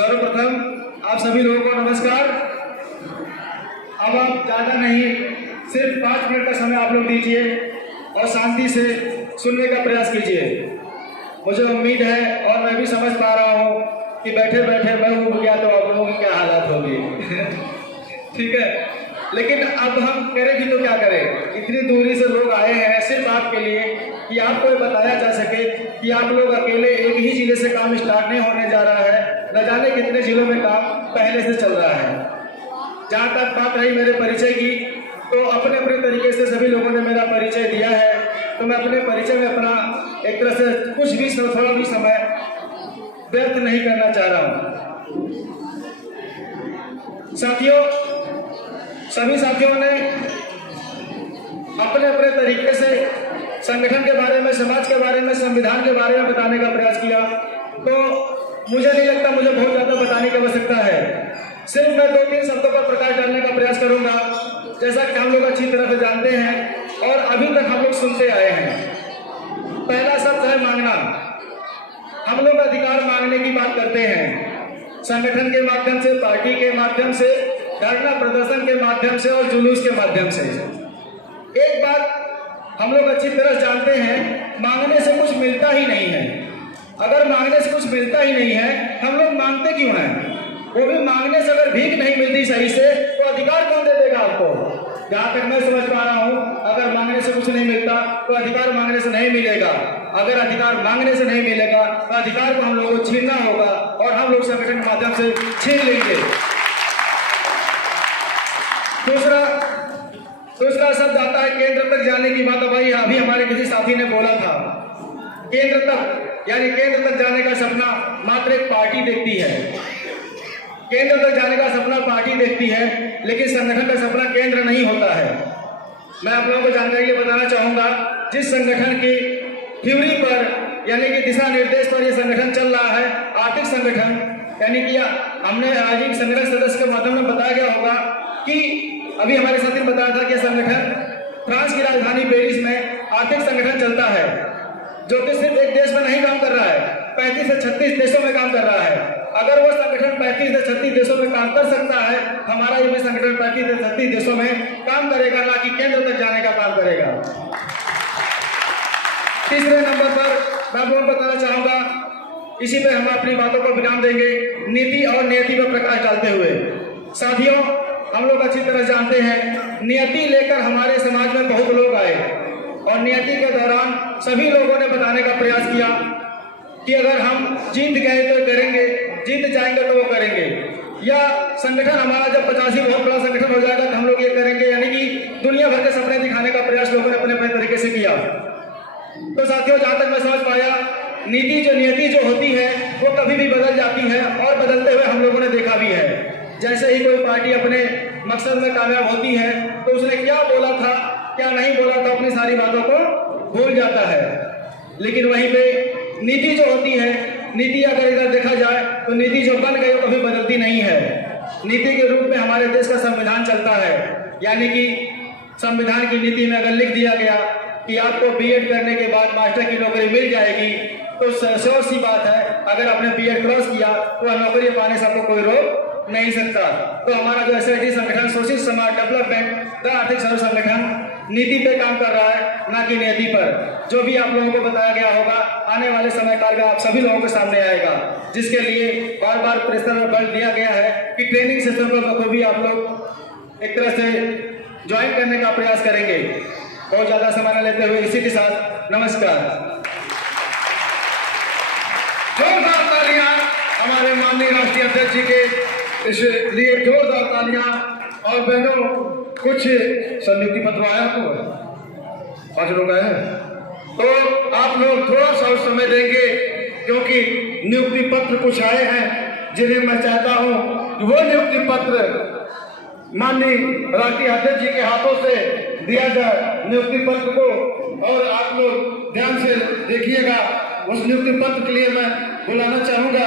सर्वप्रथम आप सभी लोगों को नमस्कार। अब आप ज़्यादा नहीं, सिर्फ 5 मिनट का समय आप लोग दीजिए और शांति से सुनने का प्रयास कीजिए। मुझे उम्मीद है और मैं भी समझ पा रहा हूँ कि बैठे बैठे मैं उब गया तो आप लोगों की क्या हालत होगी। ठीक है, लेकिन अब हम करें भी तो क्या करें। इतनी दूरी से लोग आए हैं सिर्फ आपके लिए कि आपको ये बताया जा सके कि आप लोग अकेले एक ही जिले से काम स्टार्ट नहीं होने जा रहा है, न जाने कितने जिलों में काम पहले से चल रहा है। जहाँ तक बात रही मेरे परिचय की, तो अपने अपने तरीके से सभी लोगों ने मेरा परिचय दिया है, तो मैं अपने परिचय में अपना एक तरह से कुछ भी थोड़ा भी समय व्यर्थ नहीं करना चाह रहा हूँ। साथियों, सभी साथियों ने अपने अपने तरीके से संगठन के बारे में, समाज के बारे में, संविधान के बारे में बताने का प्रयास किया, तो मुझे नहीं लगता मुझे बहुत ज़्यादा बताने की आवश्यकता है। सिर्फ मैं 2-3 शब्दों पर प्रकाश डालने का प्रयास करूंगा, जैसा कि हम लोग अच्छी तरह से जानते हैं और अभी तक हम लोग सुनते आए हैं। पहला शब्द है मांगना। हम लोग अधिकार मांगने की बात करते हैं, संगठन के माध्यम से, पार्टी के माध्यम से, धरना प्रदर्शन के माध्यम से और जुलूस के माध्यम से। एक बात हम लोग अच्छी तरह जानते हैं, मांगने से कुछ मिलता ही नहीं है। अगर मांगने से कुछ मिलता ही नहीं है, हम लोग मांगते क्यों हैं? वो भी मांगने से अगर भीख नहीं मिलती सही से, तो अधिकार कौन दे देगा आपको? जहाँ तक मैं समझ पा रहा हूँ, अगर मांगने से कुछ नहीं मिलता तो अधिकार मांगने से नहीं मिलेगा। अगर अधिकार मांगने से नहीं मिलेगा तो अधिकार को हम लोगों को छीनना होगा और हम लोग संगठन के माध्यम से छीन लेंगे। दूसरा शब्द आता है केंद्र तक जाने की बात। भाई अभी हमारे किसी साथी ने बोला था, केंद्र तक, यानी केंद्र तक जाने का सपना मात्र एक पार्टी देखती है। केंद्र तक जाने का सपना पार्टी देखती है, लेकिन संगठन का सपना केंद्र नहीं होता है। मैं आप लोगों को जानकारी के लिए बताना चाहूंगा, जिस संगठन की थ्योरी पर यानी कि दिशा निर्देश पर यह संगठन चल रहा है, आर्थिक संगठन, यानी कि हमने आज एक संगठन सदस्य के माध्यम में बताया गया होगा कि अभी हमारे साथी ने बताया था कि संगठन फ्रांस की राजधानी पेरिस में आर्थिक संगठन चलता है, जो कि सिर्फ एक देश में नहीं काम कर रहा है, 35 से 36 देशों में काम कर रहा है। अगर वो संगठन 35 से 36 देशों में काम कर सकता है, हमारा ये संगठन 35 से 36 देशों में काम करेगा, ना कि केंद्र तक जाने का काम करेगा। तीसरे नंबर पर मैं आपको बताना चाहूंगा, इसी पे हम अपनी बातों को विराम देंगे, नीति और नियति पर प्रकाश डालते हुए। साथियों, हम लोग अच्छी तरह जानते हैं, नियति लेकर हमारे समाज में बहुत लोग आए और नियति के दौरान सभी लोगों ने बताने का प्रयास किया कि अगर हम जीत गए तो करेंगे, जीत जाएंगे तो वो करेंगे, या संगठन हमारा जब 85 बहुत बड़ा संगठन हो जाएगा तो हम लोग ये करेंगे, यानी कि दुनिया भर के सपने दिखाने का प्रयास लोगों ने अपने अपने तरीके से किया। तो साथियों, जहाँ तक मैं समझ पाया, नियति जो होती है वो कभी भी बदल जाती है और बदलते हुए हम लोगों ने देखा भी है। जैसे ही कोई पार्टी अपने मकसद में कामयाब होती है तो उसने क्या बोला था, क्या नहीं बोला था, अपनी सारी बातों को भूल जाता है। लेकिन वहीं पे नीति जो होती है, नीति अगर इधर देखा जाए तो नीति जो बन गई वो कभी बदलती नहीं है। नीति के रूप में हमारे देश का संविधान चलता है, यानी कि संविधान की नीति में अगर लिख दिया गया कि आपको बीएड करने के बाद मास्टर की नौकरी मिल जाएगी, तो श्योर सी बात है, अगर आपने बीएड क्रॉस किया तो नौकरी पाने से आपको कोई रोक नहीं सकता। तो हमारा जो एसआईटी संगठन, सोशल समाज डेवलपमेंट द आर्थिक सर्व संगठन, नीति पे काम कर रहा है, ना कि नियति पर। जो भी आप लोगों को बताया गया होगा, आने वाले समय काल में आप सभी लोगों के सामने आएगा, जिसके लिए बार बार प्रेशर में बल दिया गया है कि ट्रेनिंग सेशन पर बखूबी आप लोग एक तरह से ज्वाइन करने का प्रयास करेंगे। बहुत ज्यादा समय न लेते हुए इसी के साथ नमस्कार। जोरदार तालियां हमारे माननीय राष्ट्रीय अध्यक्ष जी के इसलिए, जोरदार तालियां। और बहनों, कुछ संयुक्ति पत्र आया तो 5 लोग आए हैं, तो आप लोग थोड़ा सा समय देंगे, क्योंकि नियुक्ति पत्र कुछ आए हैं जिन्हें मैं चाहता हूं कि वो नियुक्ति पत्र माननीय राष्ट्रीय अध्यक्ष जी के हाथों से दिया जाए नियुक्ति पत्र को। और आप लोग ध्यान से देखिएगा, उस नियुक्ति पत्र के लिए मैं बुलाना चाहूंगा